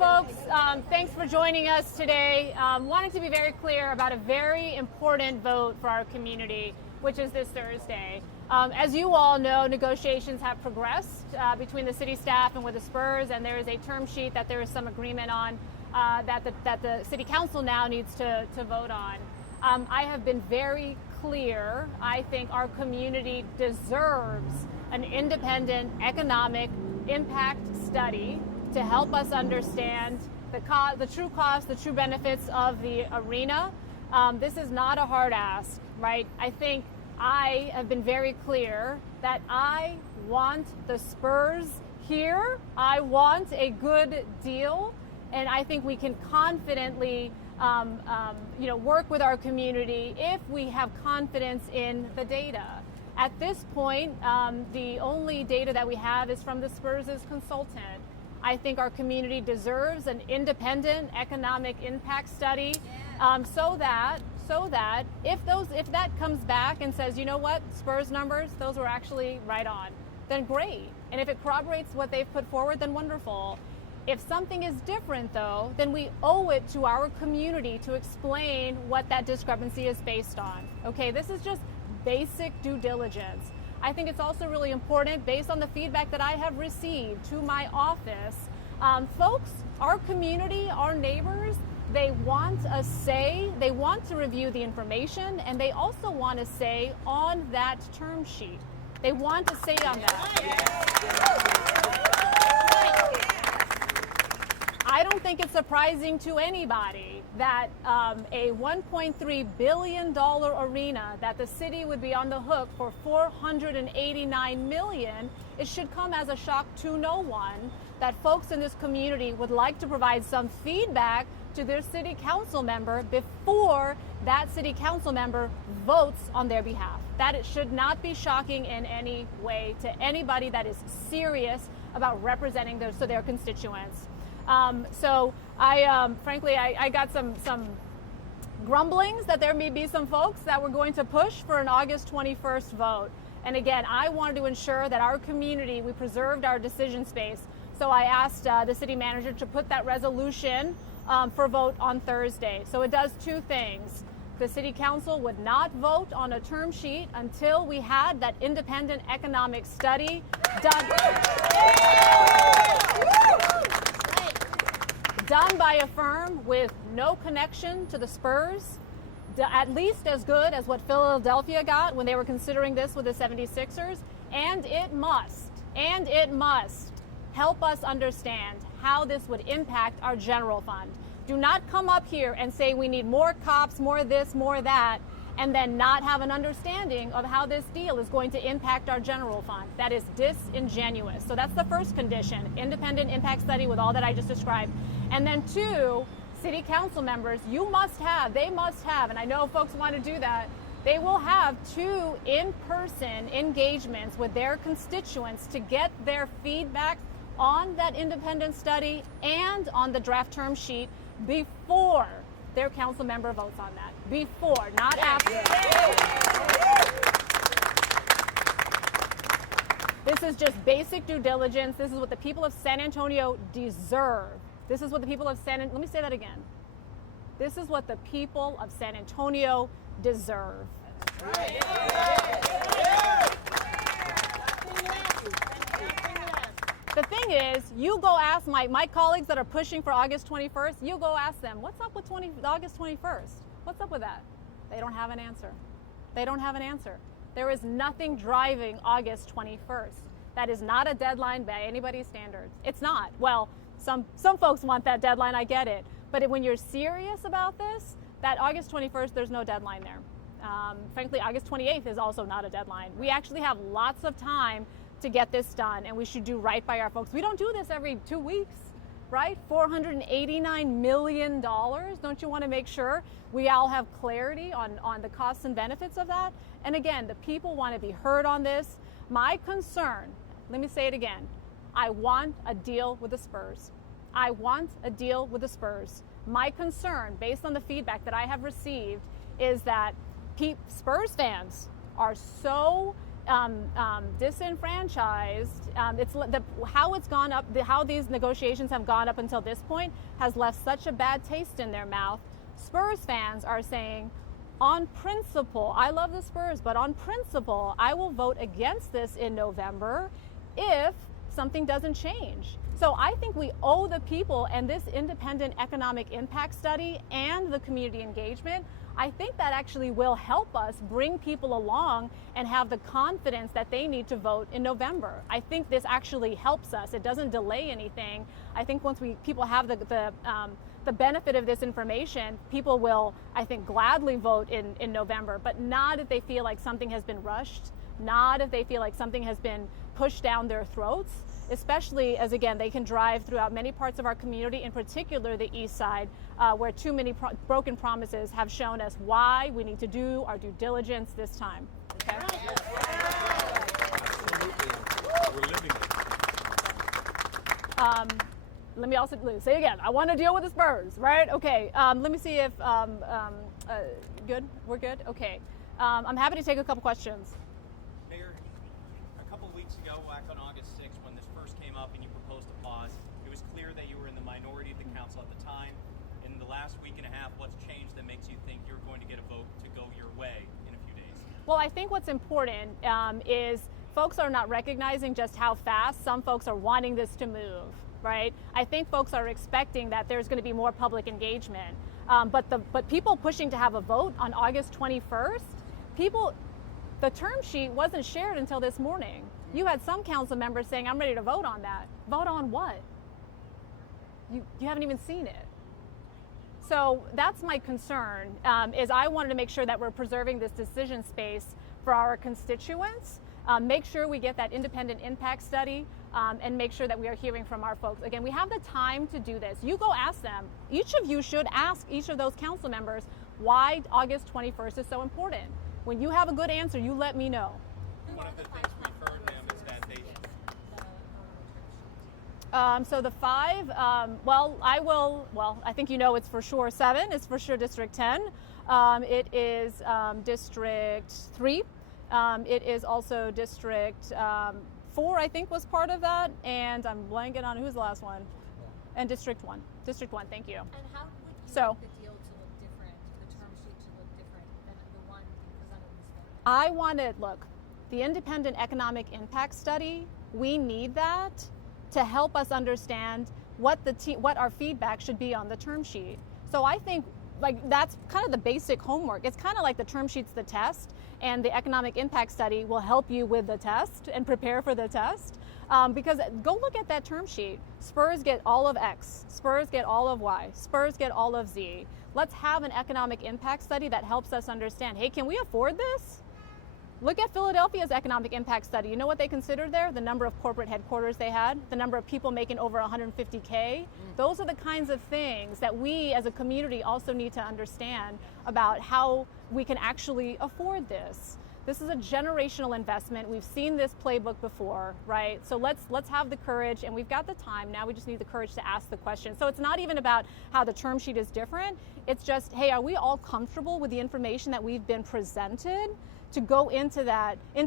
folks. Thanks for joining us today. Wanted to be very clear about a very important vote for our community, which is this Thursday. As you all know, negotiations have progressed between the city staff and with the Spurs, and there is a term sheet that there is some agreement on that the city council now needs to vote on. I have been very clear. I think our community deserves an independent economic impact study to help us understand the true cost, the true benefits of the arena. This is not a hard ask, right? I think I have been very clear that I want the Spurs here. I want a good deal, and I think we can confidently work with our community if we have confidence in the data. At this point, the only data that we have is from the Spurs' consultant. I think our community deserves an independent economic impact study, so that if that comes back and says, you know what, Spurs numbers, those were actually right on, then great. And if it corroborates what they've put forward, then wonderful. If something is different, though, then we owe it to our community to explain what that discrepancy is based on. Okay, this is just basic due diligence. I think it's also really important, based on the feedback that I have received to my office, folks, our community, our neighbors, they want a say, they want to review the information, and they also want a say on that term sheet. They want to say on that. I don't think it's surprising to anybody that a $1.3 billion arena, that the city would be on the hook for $489 million, it should come as a shock to no one that folks in this community would like to provide some feedback to their city council member before that city council member votes on their behalf. That it should not be shocking in any way to anybody that is serious about representing their constituents. So frankly, I got some grumblings that there may be some folks that were going to push for an August 21st vote. And again, I wanted to ensure that our community, we preserved our decision space. So I asked the city manager to put that resolution for vote on Thursday. So it does two things. The city council would not vote on a term sheet until we had that independent economic study done by a firm with no connection to the Spurs, at least as good as what Philadelphia got when they were considering this with the 76ers, and it must help us understand how this would impact our general fund. Do not come up here and say we need more cops, more this, more that, and then not have an understanding of how this deal is going to impact our general fund. That is disingenuous. So that's the first condition, independent impact study with all that I just described. And then two, city council members, they must have, and I know folks want to do that, they will have 2 in-person engagements with their constituents to get their feedback on that independent study and on the draft term sheet before their council member votes on that. Before, not after. This is just basic due diligence. This is what the people of San Antonio deserve. This is what the people of let me say that again. This is what the people of San Antonio deserve. The thing is, you go ask my colleagues that are pushing for August 21st, you go ask them, what's up with August 21st? What's up with that? They don't have an answer. They don't have an answer. There is nothing driving August 21st. That is not a deadline by anybody's standards. It's not. Well, some folks want that deadline, I get it. But when you're serious about this, that August 21st, there's no deadline there. Frankly, August 28th is also not a deadline. We actually have lots of time to get this done, and we should do right by our folks. We don't do this every 2 weeks, right? $489 million. Don't you want to make sure we all have clarity on the costs and benefits of that? And again, the people want to be heard on this. My concern, let me say it again, I want a deal with the Spurs. I want a deal with the Spurs. My concern, based on the feedback that I have received, is that Spurs fans are so disenfranchised. How it's gone up, how these negotiations have gone up until this point has left such a bad taste in their mouth. Spurs fans are saying, on principle, I love the Spurs, but on principle, I will vote against this in November if something doesn't change. So I think we owe the people and this independent economic impact study and the community engagement, I think that actually will help us bring people along and have the confidence that they need to vote in November. I think this actually helps us. It doesn't delay anything. I think once people have the benefit of this information, people will, I think, gladly vote in November, but not if they feel like something has been rushed, not if they feel like something has been pushed down their throats, especially as, again, they can drive throughout many parts of our community, in particular the East Side, where too many broken promises have shown us why we need to do our due diligence this time. Okay? We're living it. Let me also say again, I want to deal with the Spurs, right? Okay, let me see if, good? We're good? Okay. I'm happy to take a couple questions. Mayor, a couple of weeks ago, back on August 6th, when this first came up and you proposed a pause, it was clear that you were in the minority of the council at the time. In the last week and a half, what's changed that makes you think you're going to get a vote to go your way in a few days? Well, I think what's important is folks are not recognizing just how fast some folks are wanting this to move, right? I think folks are expecting that there's going to be more public engagement. But people pushing to have a vote on August 21st, the term sheet wasn't shared until this morning. You had some council members saying, I'm ready to vote on that. Vote on what? You haven't even seen it. So that's my concern, is I wanted to make sure that we're preserving this decision space for our constituents, make sure we get that independent impact study, and make sure that we are hearing from our folks. Again, we have the time to do this. You go ask them. Each of you should ask each of those council members why August 21st is so important. When you have a good answer, you let me know. One of the things we've heard, ma'am, is that they... So the 5, I think you know it's for sure 7. It's for sure District 10. It is District 3. It is also District 4, I think, was part of that. And I'm blanking on who's the last one. And District 1. District 1, thank you. And how would you So, like the deal to look different, the term sheet to look different than the one presented this morning? I wanted, look, the independent economic impact study, we need that to help us understand what our feedback should be on the term sheet. So I think that's kind of the basic homework. It's kind of like the term sheet's the test, and the economic impact study will help you with the test and prepare for the test. Because go look at that term sheet. Spurs get all of X, Spurs get all of Y, Spurs get all of Z. Let's have an economic impact study that helps us understand, hey, can we afford this? Look at Philadelphia's economic impact study. You know what they considered there? The number of corporate headquarters they had, the number of people making over 150K. Those are the kinds of things that we as a community also need to understand about how we can actually afford this. This is a generational investment. We've seen this playbook before, right? So let's have the courage, and we've got the time. Now we just need the courage to ask the question. So it's not even about how the term sheet is different. It's just, hey, are we all comfortable with the information that we've been presented to go into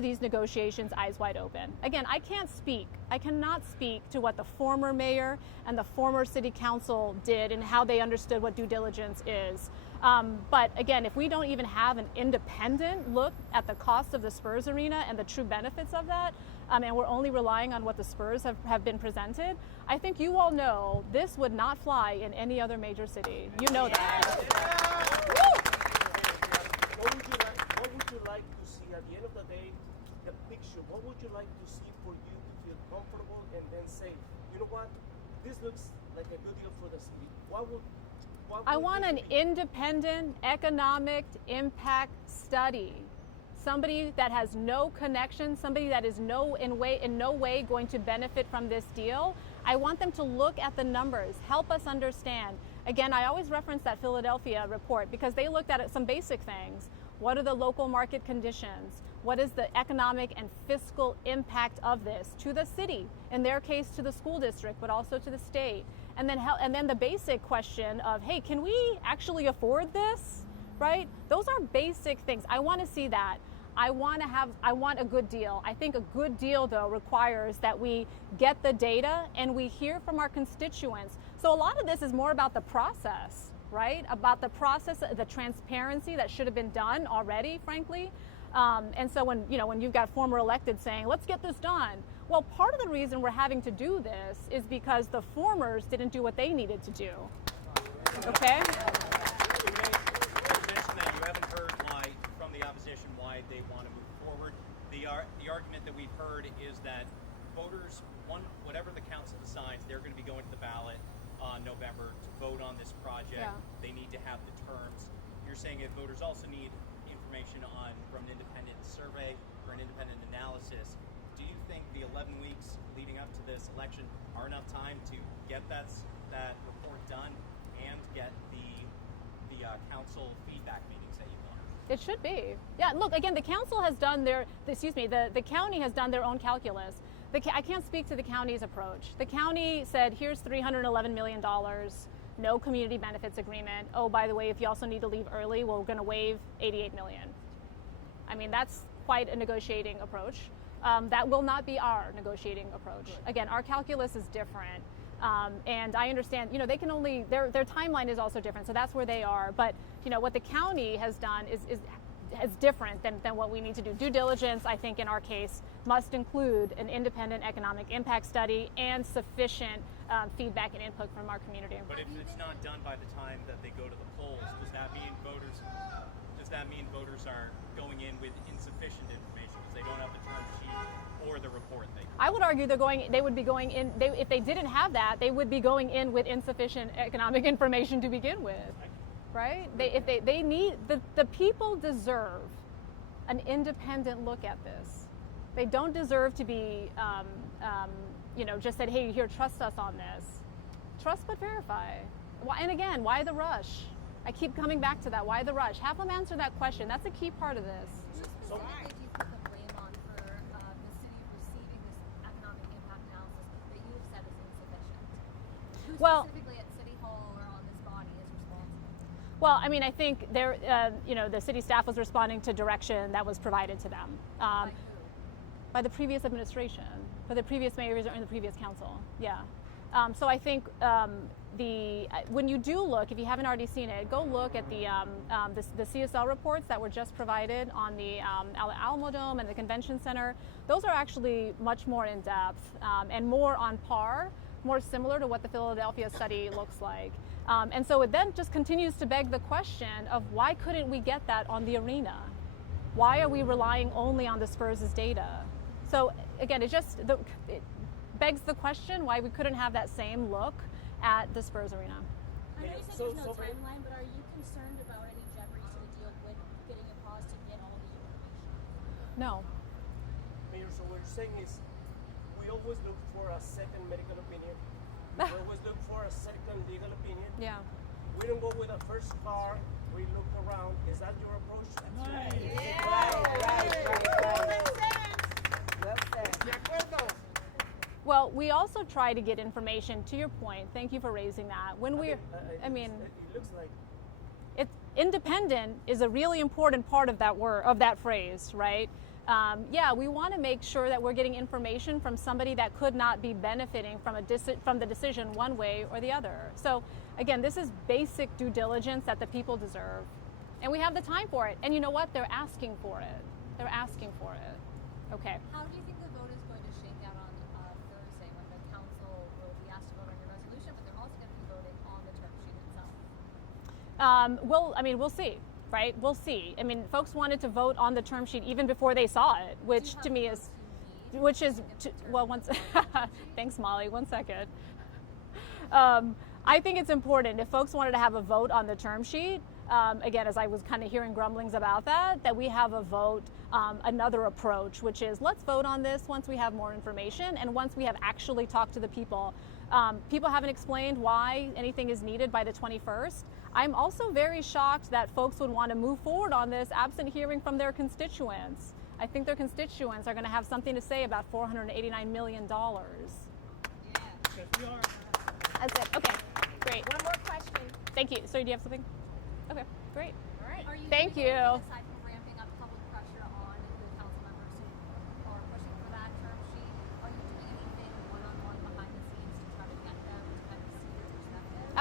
these negotiations eyes wide open? Again, I cannot speak to what the former mayor and the former city council did and how they understood what due diligence is. But again, if we don't even have an independent look at the cost of the Spurs arena and the true benefits of that, and we're only relying on what the Spurs have been presented, I think you all know this would not fly in any other major city. You know that. What would you like to see at the end of the day, the picture? What would you like to see for you to feel comfortable and then say, you know what, this looks like a good deal for the city? I want an independent economic impact study. Somebody that has no connection, somebody that is in no way going to benefit from this deal. I want them to look at the numbers, help us understand. Again, I always reference that Philadelphia report because they looked at some basic things. What are the local market conditions? What is the economic and fiscal impact of this to the city? In their case, to the school district, but also to the state. And then the basic question of, hey, can we actually afford this? Right? Those are basic things. I want to see that. I want a good deal. I think a good deal, though, requires that we get the data and we hear from our constituents. So a lot of this is more about the process, right? About the process, the transparency that should have been done already, frankly. And so when you've got former elected saying, let's get this done. Well, part of the reason we're having to do this is because the formers didn't do what they needed to do. Okay? You mentioned that you haven't heard from the opposition why they want to move forward. The argument that we've heard is that voters, whatever the council decides, they're going to be going to the ballot on November to vote on this project. Yeah. They need to have the terms. You're saying that voters also need information from an independent survey or an independent analysis. Do you think the 11 weeks leading up to this election are enough time to get that report done and get the council feedback meetings that you want? It should be. Yeah, look, again, the council has done the county has done their own calculus. I can't speak to the county's approach. The county said, here's $311 million, no community benefits agreement. Oh, by the way, if you also need to leave early, we're going to waive $88 million. I mean, that's quite a negotiating approach. That will not be our negotiating approach. Again, our calculus is different. And I understand, they can only, their timeline is also different, so that's where they are. But, what the county has done is different than what we need to do. Due diligence, I think, in our case, must include an independent economic impact study and sufficient feedback and input from our community. But if it's not done by the time that they go to the polls, does that mean voters are going in with insufficient information because they don't have the term sheet or the report? I would argue they would be going in, if they didn't have that, they would be going in with insufficient economic information to begin with, right? They need, the people deserve an independent look at this. They don't deserve to be, just said, hey, here, trust us on this. Trust but verify. And again, why the rush? I keep coming back to that. Why the rush? Have them answer that question. That's a key part of this. Who specifically do you put the blame on for the city receiving this economic impact analysis that you have said is insufficient? Who specifically at City Hall or on this body is responsible? Well, I mean, I think the city staff was responding to direction that was provided to them. By who? By the previous administration, by the previous mayors or in the previous council. Yeah. So I think when you do look, if you haven't already seen it, go look at the CSL reports that were just provided on the Alamo Dome and the Convention Center. Those are actually much more in depth and more on par, more similar to what the Philadelphia study looks like. And so it then just continues to beg the question of why couldn't we get that on the arena? Why are we relying only on the Spurs' data? So again, it begs the question why we couldn't have that same look at the Spurs arena. I know you said there's no timeline, but are you concerned about any jeopardy to the deal with getting a pause to get all the information? No. Mayor, so what you're saying is we always look for a second medical opinion. We always look for a second legal opinion. Yeah. We don't go with a first car. We look around. Is that your approach? Right. Well, we also try to get information, to your point. Thank you for raising that. When It looks like it's independent is a really important part of that phrase, right? We want to make sure that we're getting information from somebody that could not be benefiting from the decision one way or the other. So again, this is basic due diligence that the people deserve, and we have the time for it. And you know what? They're asking for it. They're asking for it. Okay. How do you think the vote is going to shake out on Thursday when the council will be asked to vote on your resolution, but they're also going to be voting on the term sheet itself? We'll see, right? We'll see. I mean, folks wanted to vote on the term sheet even before they saw it, which to me is, thanks, Molly. 1 second. I think it's important if folks wanted to have a vote on the term sheet. Again, as I was kind of hearing grumblings about that we have a vote, another approach, which is let's vote on this once we have more information and once we have actually talked to the people. People haven't explained why anything is needed by the 21st. I'm also very shocked that folks would want to move forward on this absent hearing from their constituents. I think their constituents are going to have something to say about $489 million. Yes, we are. That's it. Okay, great. One more question. Thank you. So do you have something? Okay, great. All right. Are you Thank doing you. anything aside from ramping up public pressure on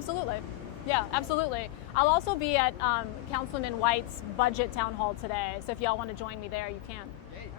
absolutely. Yeah, absolutely. I'll also be at Councilman White's budget town hall today, so if y'all want to join me there, you can. Hey.